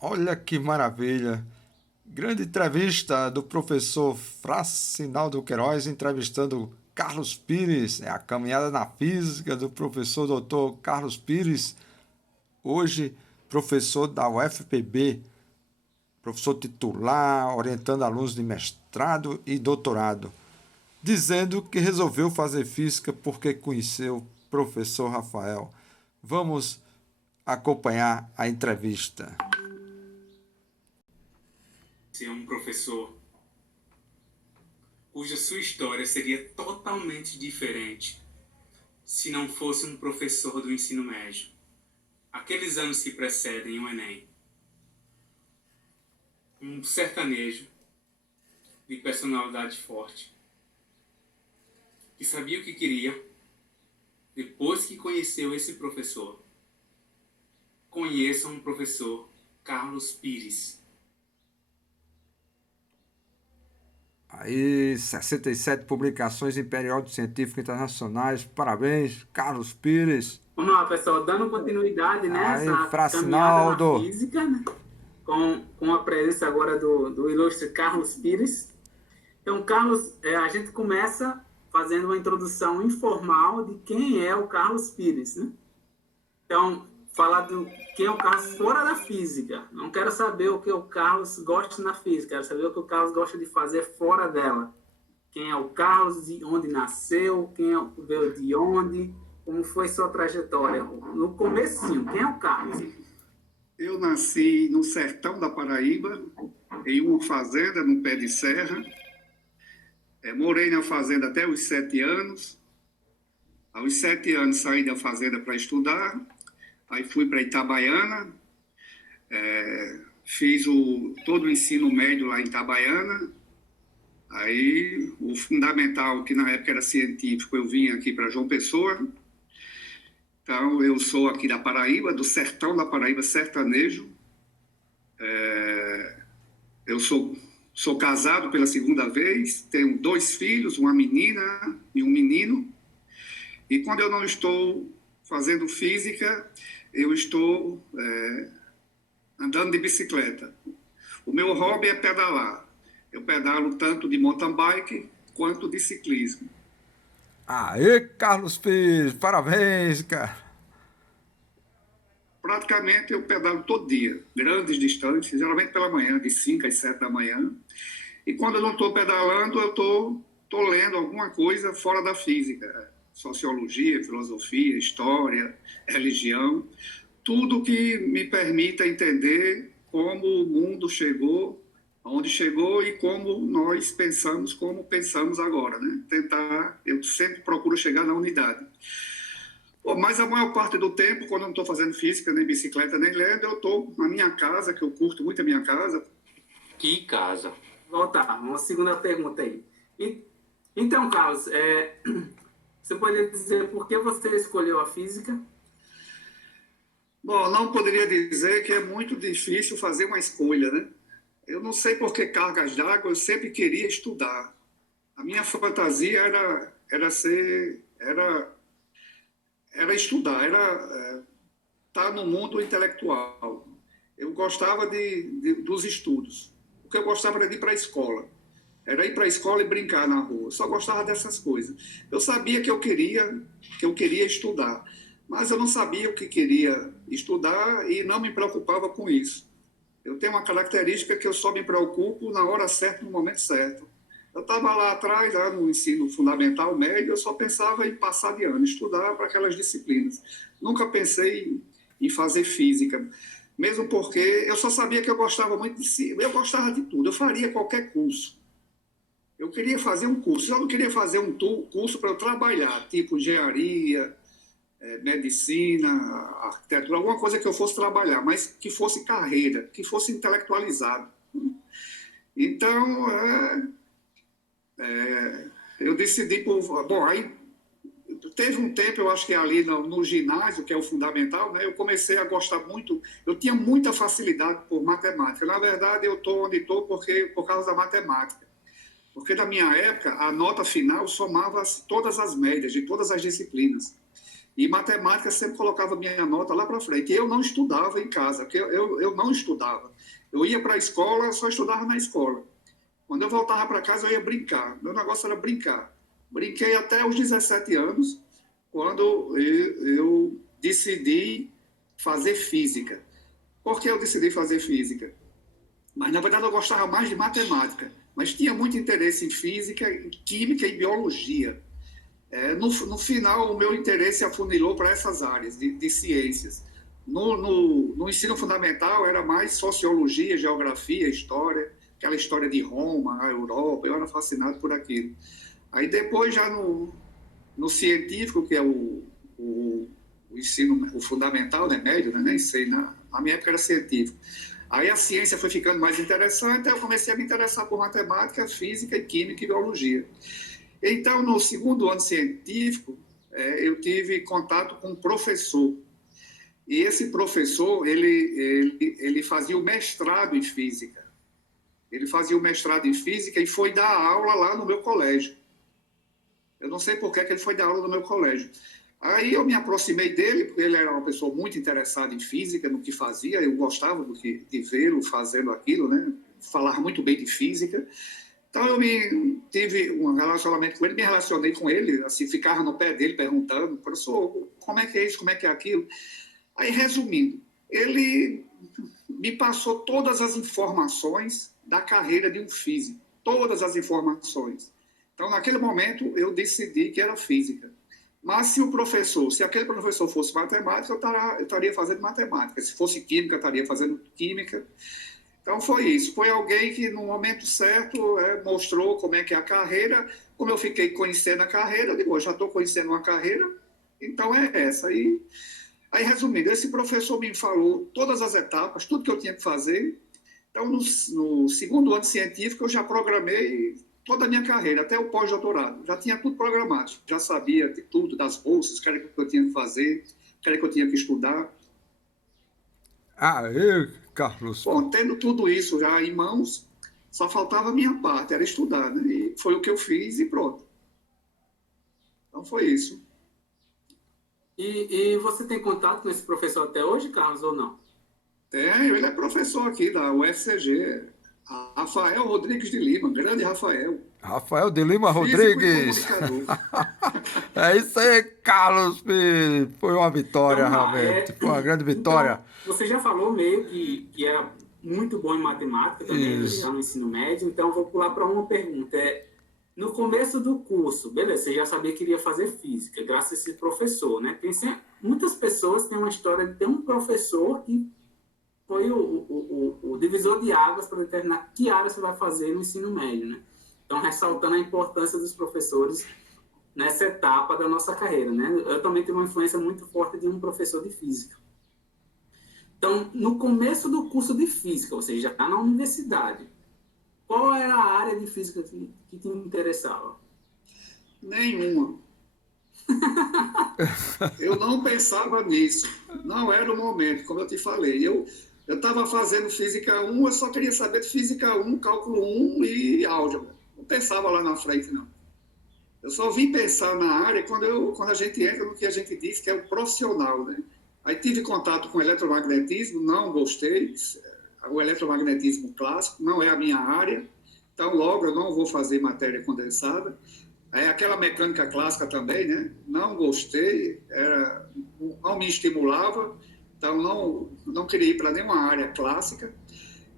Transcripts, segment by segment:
Olha que maravilha! Grande entrevista do professor Fracinaldo Queiroz entrevistando Carlos Pires, é a caminhada na física do professor doutor Carlos Pires, hoje professor da UFPB, professor titular, orientando alunos de mestrado e doutorado, dizendo que resolveu fazer física porque conheceu o professor Rafael. Vamos acompanhar a entrevista. Ser um professor cuja sua história seria totalmente diferente se não fosse um professor do ensino médio. Aqueles anos que precedem o Enem. Um sertanejo de personalidade forte, que sabia o que queria depois que conheceu esse professor. Conheçam o professor Carlos Pires. Aí, 67 publicações em periódicos científicos internacionais. Parabéns, Carlos Pires. Vamos lá, pessoal, dando continuidade Aí, nessa caminhada na Fracinaldo. física, né? com a presença agora do ilustre Carlos Pires. Então, Carlos, a gente começa fazendo uma introdução informal de quem é o Carlos Pires, né? Então, falar do quem é o Carlos fora da física. Não quero saber o que o Carlos gosta na física, quero saber o que o Carlos gosta de fazer fora dela. Quem é o Carlos, de onde nasceu, veio de onde, como foi sua trajetória. No comecinho, quem é o Carlos? Eu nasci no sertão da Paraíba, em uma fazenda, num pé de serra. Morei na fazenda até os 7 anos. Aos 7 anos saí da fazenda para estudar. Aí fui para Itabaiana. Fiz todo o ensino médio lá em Itabaiana. Aí o fundamental, que na época era científico, eu vim aqui para João Pessoa. Então, eu sou aqui da Paraíba, do sertão da Paraíba, sertanejo. Eu sou casado pela segunda vez, tenho 2 filhos, uma menina e um menino. E quando eu não estou fazendo física, eu estou andando de bicicleta. O meu hobby é pedalar. Eu pedalo tanto de mountain bike quanto de ciclismo. Aê, Carlos Pires, parabéns, cara. Praticamente eu pedalo todo dia, grandes distâncias, geralmente pela manhã, de 5 às 7 da manhã. E quando eu não estou pedalando, eu estou lendo alguma coisa fora da física. Sociologia, filosofia, história, religião. Tudo que me permita entender como o mundo chegou, aonde chegou e como nós pensamos, como pensamos agora, né? Eu sempre procuro chegar na unidade. Mas a maior parte do tempo, quando eu não estou fazendo física, nem bicicleta, nem lendo, eu estou na minha casa, que eu curto muito a minha casa. Que casa? Voltar, uma segunda pergunta aí. Então, Carlos, você pode dizer por que você escolheu a física? Bom, não poderia dizer que é muito difícil fazer uma escolha, né? Eu não sei por que cargas d'água, eu sempre queria estudar. A minha fantasia era estudar, era estar no mundo intelectual. Eu gostava dos estudos. O que eu gostava era de ir para a escola. Era ir para a escola e brincar na rua. Eu só gostava dessas coisas. Eu sabia que eu queria estudar, mas eu não sabia o que queria estudar e não me preocupava com isso. Eu tenho uma característica que eu só me preocupo na hora certa, no momento certo. Eu estava lá atrás, lá no ensino fundamental, médio, eu só pensava em passar de ano, estudar para aquelas disciplinas. Nunca pensei em fazer física, mesmo porque eu só sabia que eu gostava muito eu gostava de tudo, eu faria qualquer curso. Eu queria fazer um curso, eu não queria fazer um curso para eu trabalhar, tipo engenharia, medicina, arquitetura, alguma coisa que eu fosse trabalhar, mas que fosse carreira, que fosse intelectualizado. Então, eu decidi Bom, aí teve um tempo, eu acho que ali no ginásio, que é o fundamental, né, eu comecei a gostar muito, eu tinha muita facilidade por matemática. Na verdade, eu estou onde estou por causa da matemática. Porque na minha época, a nota final somava todas as médias de todas as disciplinas. E matemática sempre colocava minha nota lá para frente. E eu não estudava em casa, porque eu não estudava. Eu ia para a escola, só estudava na escola. Quando eu voltava para casa, eu ia brincar. Meu negócio era brincar. Brinquei até os 17 anos, quando eu decidi fazer física. Por que eu decidi fazer física? Mas, na verdade, eu gostava mais de matemática. Mas tinha muito interesse em física, em química e biologia. No final, o meu interesse afunilou para essas áreas de ciências. No ensino fundamental, era mais sociologia, geografia, história, aquela história de Roma, a Europa, eu era fascinado por aquilo. Aí depois, já no científico, que é o ensino o fundamental, né, médio, né, nem sei, na minha época era científico. Aí a ciência foi ficando mais interessante, aí eu comecei a me interessar por matemática, física, química e biologia. Então, no segundo ano científico, eu tive contato com um professor. E esse professor, ele fazia o mestrado em física. Ele fazia o mestrado em física e foi dar aula lá no meu colégio. Eu não sei por que ele foi dar aula no meu colégio. Aí eu me aproximei dele, porque ele era uma pessoa muito interessada em física, no que fazia. Eu gostava de vê-lo fazendo aquilo, né? Falar muito bem de física. Então, eu tive um relacionamento com ele, me relacionei com ele, assim, ficava no pé dele perguntando, professor, como é que é isso, como é que é aquilo? Aí, resumindo, ele me passou todas as informações da carreira de um físico, todas as informações. Então, naquele momento, eu decidi que era física. Mas se aquele professor fosse matemática, eu estaria fazendo matemática. Se fosse química, eu estaria fazendo química. Então, foi isso. Foi alguém que, no momento certo, mostrou como é que é a carreira. Como eu fiquei conhecendo a carreira, eu digo, já estou conhecendo uma carreira, então é essa. Aí, resumindo, esse professor me falou todas as etapas, tudo que eu tinha que fazer. Então, no segundo ano científico, eu já programei toda a minha carreira, até o pós-doutorado. Já tinha tudo programado, já sabia de tudo, das bolsas, o que era que eu tinha que fazer, o que era que eu tinha que estudar. Aê, Carlos. Bom, tendo tudo isso já em mãos, só faltava a minha parte, era estudar, né? E foi o que eu fiz e pronto. Então foi isso. E você tem contato com esse professor até hoje, Carlos, ou não? Tenho, ele é professor aqui da UFCG, Rafael Rodrigues de Lima, grande Rafael. Rafael de Lima Físico e Rodrigues. comunicador. É isso aí, Carlos Pires. Foi uma vitória, Então, realmente. Foi uma grande vitória. Então, você já falou meio que era muito bom em matemática também, né, já Isso. no ensino médio, então eu vou pular para uma pergunta. No começo do curso, beleza, você já sabia que iria fazer física, graças a esse professor, né? Muitas pessoas têm uma história de ter um professor que foi o divisor de águas para determinar que área você vai fazer no ensino médio, né? Então, ressaltando a importância dos professores nessa etapa da nossa carreira, né? Eu também tive uma influência muito forte de um professor de física. Então, no começo do curso de física, ou seja, já está na universidade, qual era a área de física que te interessava? Nenhuma. Eu não pensava nisso. Não era o momento, como eu te falei. Eu estava fazendo Física 1, eu só queria saber de Física 1, Cálculo 1 e Álgebra. Não pensava lá na frente, não. Eu só vim pensar na área quando a gente entra no que a gente diz que é o profissional, né? Aí tive contato com eletromagnetismo, não gostei. O eletromagnetismo clássico não é a minha área. Então, logo, eu não vou fazer matéria condensada. Aquela mecânica clássica também, né? Não gostei, não me estimulava, então não queria ir para nenhuma área clássica.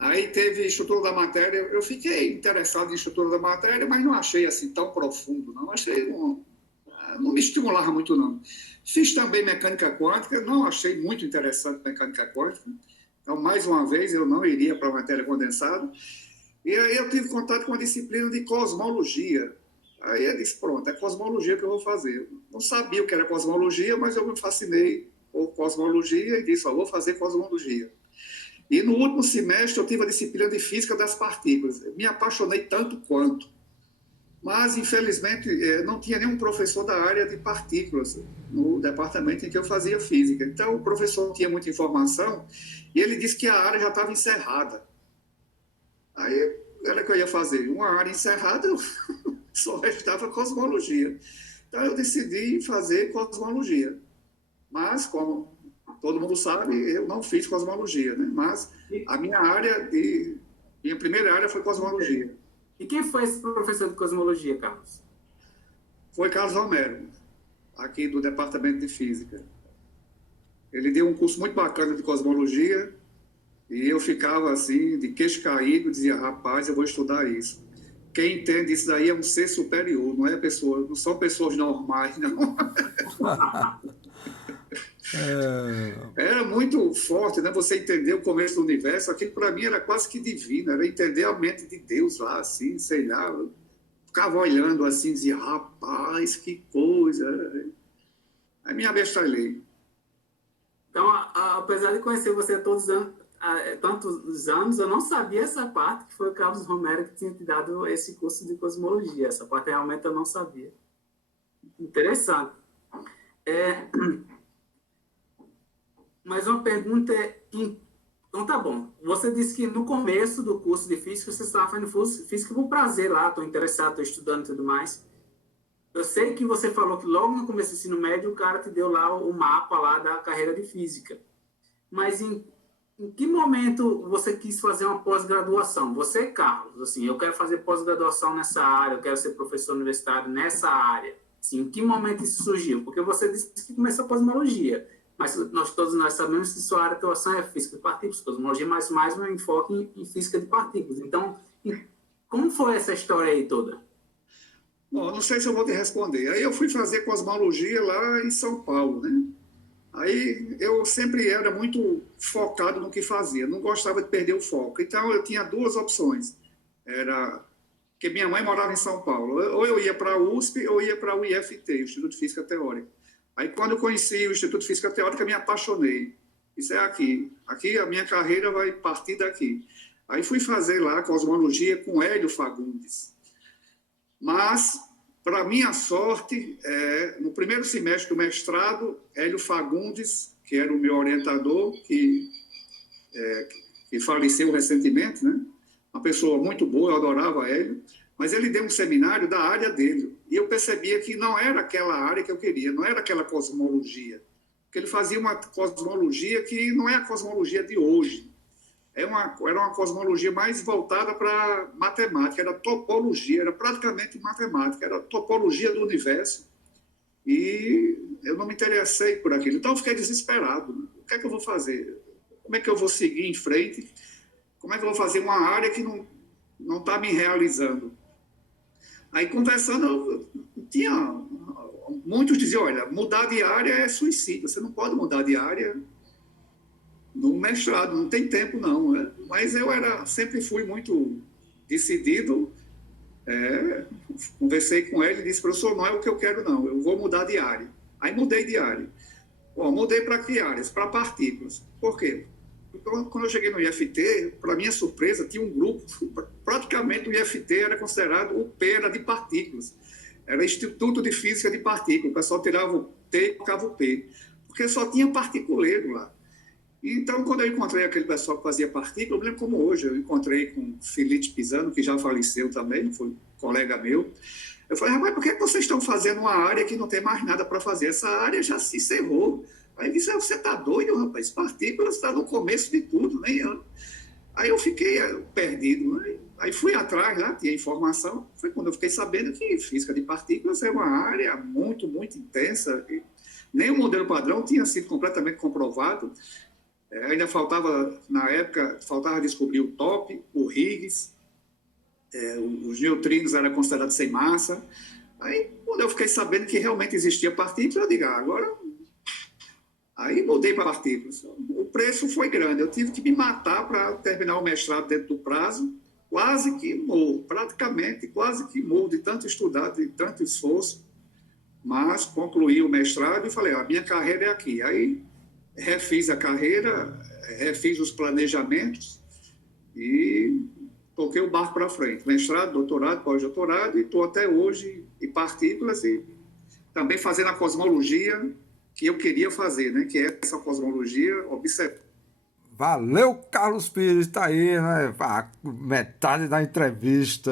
Aí teve estrutura da matéria, eu fiquei interessado em estrutura da matéria, mas não achei assim tão profundo, não. Não me estimulava muito, não. Fiz também mecânica quântica, não achei muito interessante mecânica quântica. Então, mais uma vez, eu não iria para a matéria condensada. E aí eu tive contato com a disciplina de cosmologia. Aí eu disse, pronto, é cosmologia que eu vou fazer. Eu não sabia o que era cosmologia, mas eu me fascinei por cosmologia e disse, vou fazer cosmologia. E no último semestre eu tive a disciplina de física das partículas. Me apaixonei tanto quanto. Mas, infelizmente, não tinha nenhum professor da área de partículas no departamento em que eu fazia física. Então, o professor tinha muita informação e ele disse que a área já estava encerrada. Aí, era o que eu ia fazer? Uma área encerrada, só restava cosmologia. Então, eu decidi fazer cosmologia. Mas, como todo mundo sabe, eu não fiz cosmologia, né? Mas a minha primeira área foi cosmologia. E quem foi esse professor de cosmologia, Carlos? Foi Carlos Romero, aqui do Departamento de Física. Ele deu um curso muito bacana de cosmologia e eu ficava assim, de queixo caído, dizia, rapaz, eu vou estudar isso. Quem entende isso daí é um ser superior, não são pessoas normais, não. Era muito forte, né? Você entender o começo do universo, aquilo para mim era quase que divino, era entender a mente de Deus lá, assim, sei lá. Eu ficava olhando assim, dizia, rapaz, que coisa. Aí me abestalhei. Então, apesar de conhecer você tantos anos, eu não sabia essa parte, que foi o Carlos Romero que tinha te dado esse curso de cosmologia. Essa parte realmente eu não sabia. Interessante. Mas uma pergunta é... Então, tá bom. Você disse que no começo do curso de física, você estava fazendo física por prazer lá, estou interessado, estou estudando e tudo mais. Eu sei que você falou que logo no começo do ensino médio, o cara te deu lá o mapa lá da carreira de física. Mas em que momento você quis fazer uma pós-graduação? Você, Carlos, assim, eu quero fazer pós-graduação nessa área, eu quero ser professor universitário nessa área. Assim, em que momento isso surgiu? Porque você disse que começou a cosmologia, mas todos nós sabemos que sua área de atuação é física de partículas, cosmologia, mas mais um enfoque em física de partículas. Então, como foi essa história aí toda? Bom, não sei se eu vou te responder. Aí eu fui fazer cosmologia lá em São Paulo, né? Aí eu sempre era muito focado no que fazia, não gostava de perder o foco. Então eu tinha duas opções. Era que minha mãe morava em São Paulo, ou eu ia para a USP ou ia para o IFT, o Instituto de Física Teórica. Aí quando eu conheci o Instituto de Física Teórica, me apaixonei. Isso é aqui. Aqui a minha carreira vai partir daqui. Aí fui fazer lá cosmologia com Hélio Fagundes. Mas, para minha sorte, no primeiro semestre do mestrado, Hélio Fagundes, que era o meu orientador, que faleceu recentemente, né? Uma pessoa muito boa, eu adorava Hélio, mas ele deu um seminário da área dele, e eu percebia que não era aquela área que eu queria, não era aquela cosmologia, porque ele fazia uma cosmologia que não é a cosmologia de hoje, era uma cosmologia mais voltada para matemática, era topologia, era praticamente matemática, era topologia do universo, e eu não me interessei por aquilo. Então eu fiquei desesperado. O que é que eu vou fazer? Como é que eu vou seguir em frente? Como é que eu vou fazer uma área que não está me realizando? Aí, conversando, muitos diziam, olha, mudar de área é suicídio, você não pode mudar de área no mestrado, não tem tempo não, né? Mas eu sempre fui muito decidido, conversei com ele e disse, professor, não é o que eu quero não, eu vou mudar de área. Aí mudei de área. Bom, mudei para que áreas? Para partículas. Por quê? Quando eu cheguei no IFT, para minha surpresa, tinha um grupo, praticamente o IFT era considerado o P, era de partículas. Era Instituto de Física de Partículas, o pessoal tirava o T e colocava o P, porque só tinha particuleiro lá. Então, quando eu encontrei aquele pessoal que fazia partícula, eu me lembro como hoje, eu encontrei com Felipe Pisano, que já faleceu também, foi colega meu. Eu falei, rapaz, por que vocês estão fazendo uma área que não tem mais nada para fazer? Essa área já se encerrou. Aí ele disse, você está doido, rapaz? Partículas está no começo de tudo, nem eu. Aí eu fiquei perdido. Né? Aí fui atrás, lá tinha informação. Foi quando eu fiquei sabendo que física de partículas é uma área muito, muito intensa. Nem o modelo padrão tinha sido completamente comprovado. Ainda faltava, na época, descobrir o top, o Higgs, os neutrinos eram considerados sem massa. Aí, quando eu fiquei sabendo que realmente existia partícula, eu digo, agora... Aí mudei para partículas. O preço foi grande, eu tive que me matar para terminar o mestrado dentro do prazo, quase que morro, praticamente quase que morro de tanto estudar, de tanto esforço, mas concluí o mestrado e falei, a minha carreira é aqui. Aí refiz a carreira, refiz os planejamentos e toquei o barco para frente. Mestrado, doutorado, pós-doutorado, e estou até hoje em partículas e também fazendo a cosmologia que eu queria fazer, né? Que é essa cosmologia observada. Valeu, Carlos Pires, tá aí, né? Metade da entrevista,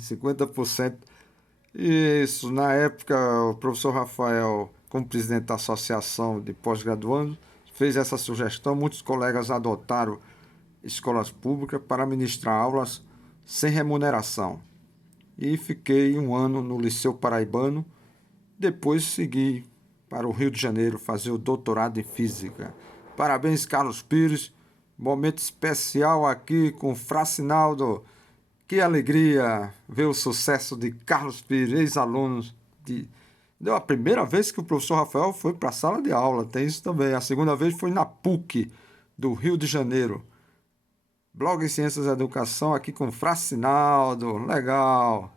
50%. Isso, na época, o professor Rafael como presidente da Associação de Pós-Graduandos, fez essa sugestão. Muitos colegas adotaram escolas públicas para ministrar aulas sem remuneração. E fiquei 1 ano no Liceu Paraibano. Depois segui para o Rio de Janeiro fazer o doutorado em Física. Parabéns, Carlos Pires. Momento especial aqui com Fracinaldo. Que alegria ver o sucesso de Carlos Pires, ex-alunos de... Deu a primeira vez que o professor Rafael foi para a sala de aula, tem isso também. A segunda vez foi na PUC, do Rio de Janeiro. Blog Ciências da Educação aqui com Fracinaldo, legal.